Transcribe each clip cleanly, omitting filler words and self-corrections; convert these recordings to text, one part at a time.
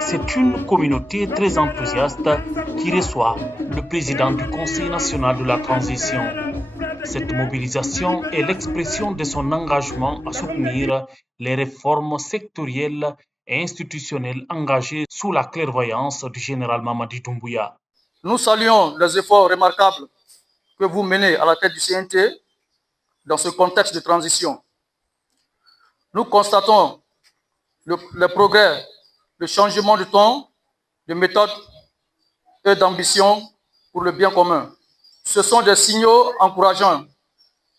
C'est une communauté très enthousiaste qui reçoit le président du Conseil national de la transition. Cette mobilisation est l'expression de son engagement à soutenir les réformes sectorielles et institutionnelles engagées sous la clairvoyance du général Mamadi Doumbouya. Nous saluons les efforts remarquables que vous menez à la tête du CNT dans ce contexte de transition. Nous constatons le progrès, le changement de ton, de méthode et d'ambition pour le bien commun. Ce sont des signaux encourageants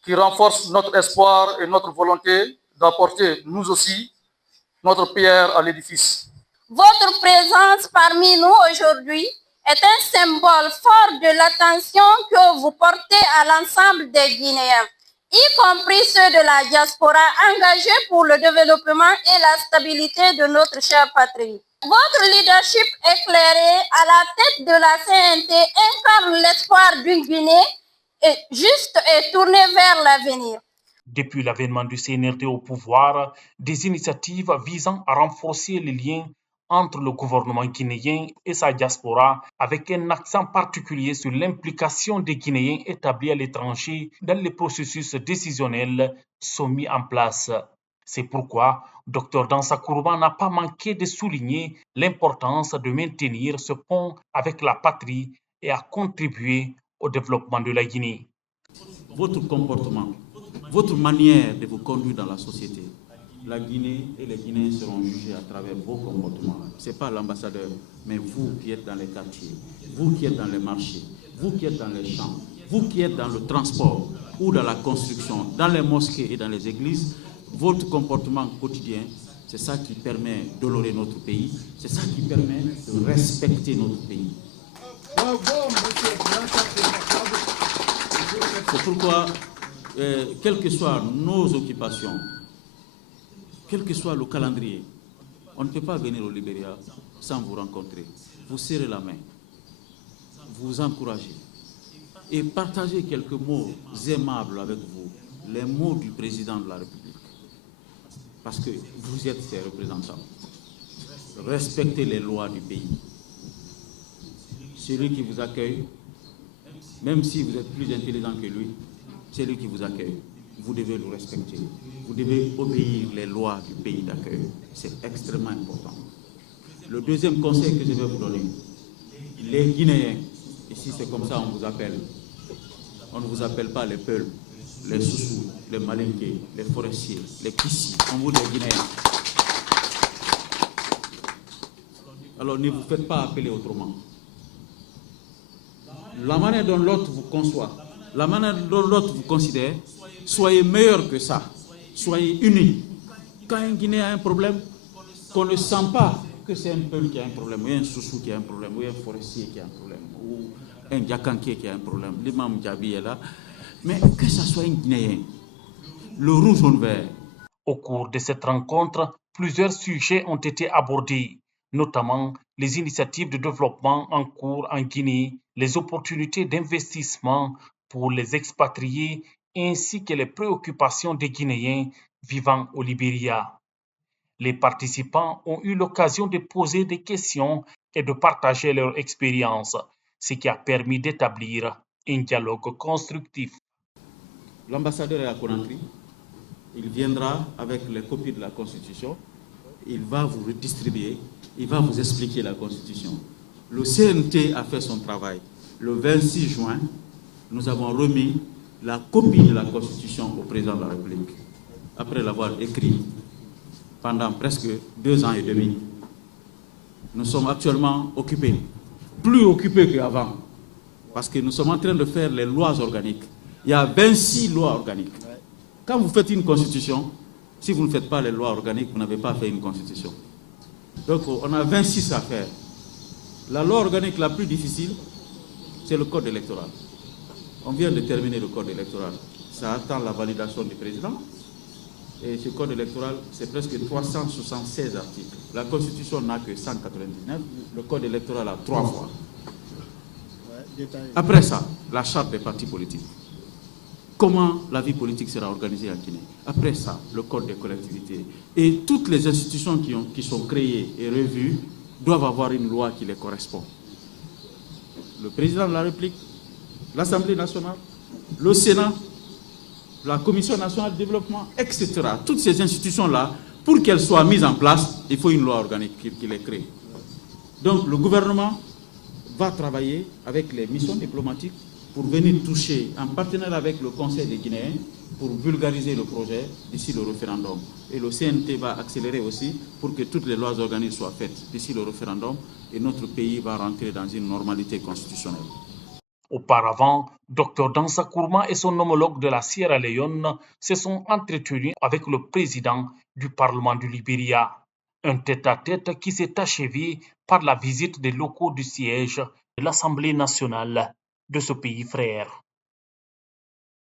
qui renforcent notre espoir et notre volonté d'apporter, nous aussi, notre pierre à l'édifice. Votre présence parmi nous aujourd'hui est un symbole fort de l'attention que vous portez à l'ensemble des Guinéens, y compris ceux de la diaspora engagés pour le développement et la stabilité de notre chère patrie. Votre leadership éclairé à la tête de la CNT incarne l'espoir d'une Guinée juste et tournée vers l'avenir. Depuis l'avènement du CNRD au pouvoir, des initiatives visant à renforcer les liens entre le gouvernement guinéen et sa diaspora, avec un accent particulier sur l'implication des Guinéens établis à l'étranger dans les processus décisionnels, sont mis en place. C'est pourquoi Dr Dansa Kourba n'a pas manqué de souligner l'importance de maintenir ce pont avec la patrie et à contribuer au développement de la Guinée. Votre comportement, votre manière de vous conduire dans la société, la Guinée et les Guinéens seront jugés à travers vos comportements. Ce n'est pas l'ambassadeur, mais vous qui êtes dans les quartiers, vous qui êtes dans les marchés, vous qui êtes dans les champs, vous qui êtes dans le transport ou dans la construction, dans les mosquées et dans les églises, votre comportement quotidien, c'est ça qui permet d'honorer notre pays, c'est ça qui permet de respecter notre pays. C'est pourquoi, quelles que soient nos occupations, quel que soit le calendrier, on ne peut pas venir au Libéria sans vous rencontrer. Vous serrez la main, vous encouragez et partagez quelques mots aimables avec vous, les mots du président de la République. Parce que vous êtes ses représentants. Respectez les lois du pays. Celui qui vous accueille, même si vous êtes plus intelligent que lui, c'est lui qui vous accueille. Vous devez le respecter. Vous devez obéir les lois du pays d'accueil. C'est extrêmement important. Le deuxième conseil que je vais vous donner, les Guinéens, ici c'est comme ça on vous appelle. On ne vous appelle pas les Peuls, les Soussous, les Malinqués, les Forestiers, les Kissi, on vous les Guinéens. Alors ne vous faites pas appeler autrement. La manière dont l'autre vous conçoit, la manière dont l'autre vous considère, soyez meilleur que ça. Soyez unis. Quand un Guinéen a un problème, qu'on ne sent pas que c'est un Peul qui a un problème, ou un Soussou qui a un problème, ou un Forestier qui a un problème, ou un Diakanké qui a un problème, l'imam Djabi est là, mais que ça soit un Guinéen, le rouge ou le vert. Au cours de cette rencontre, plusieurs sujets ont été abordés, notamment les initiatives de développement en cours en Guinée, les opportunités d'investissement pour les expatriés ainsi que les préoccupations des Guinéens vivant au Libéria. Les participants ont eu l'occasion de poser des questions et de partager leur expérience, ce qui a permis d'établir un dialogue constructif. L'ambassadeur est à Conakry, il viendra avec les copies de la Constitution, il va vous redistribuer, il va vous expliquer la Constitution. Le CNT a fait son travail. Le 26 juin, nous avons remis la copie de la Constitution au président de la République, après l'avoir écrit pendant presque 2 ans et demi. Nous sommes actuellement occupés, plus occupés qu'avant, parce que nous sommes en train de faire les lois organiques. Il y a 26 lois organiques. Quand vous faites une constitution, si vous ne faites pas les lois organiques, vous n'avez pas fait une constitution. Donc on a 26 à faire. La loi organique la plus difficile, c'est le code électoral. On vient de terminer le code électoral. Ça attend la validation du président. Et ce code électoral, c'est presque 376 articles. La Constitution n'a que 199. Le code électoral a 3 fois. Après ça, la charte des partis politiques. comment la vie politique sera organisée en Guinée. Après ça, le code des collectivités et toutes les institutions qui sont créées et revues doivent avoir une loi qui les correspond. Le président de la République, l'Assemblée nationale, le Sénat, la Commission nationale de développement, etc. Toutes ces institutions-là, pour qu'elles soient mises en place, il faut une loi organique qui les crée. Donc le gouvernement va travailler avec les missions diplomatiques pour venir toucher, en partenariat avec le Conseil des Guinéens, pour vulgariser le projet d'ici le référendum. Et le CNT va accélérer aussi pour que toutes les lois organiques soient faites d'ici le référendum et notre pays va rentrer dans une normalité constitutionnelle. Auparavant, Dr Dansa Kourma et son homologue de la Sierra Leone se sont entretenus avec le président du Parlement du Libéria. Un tête-à-tête qui s'est achevé par la visite des locaux du siège de l'Assemblée nationale de ce pays frère.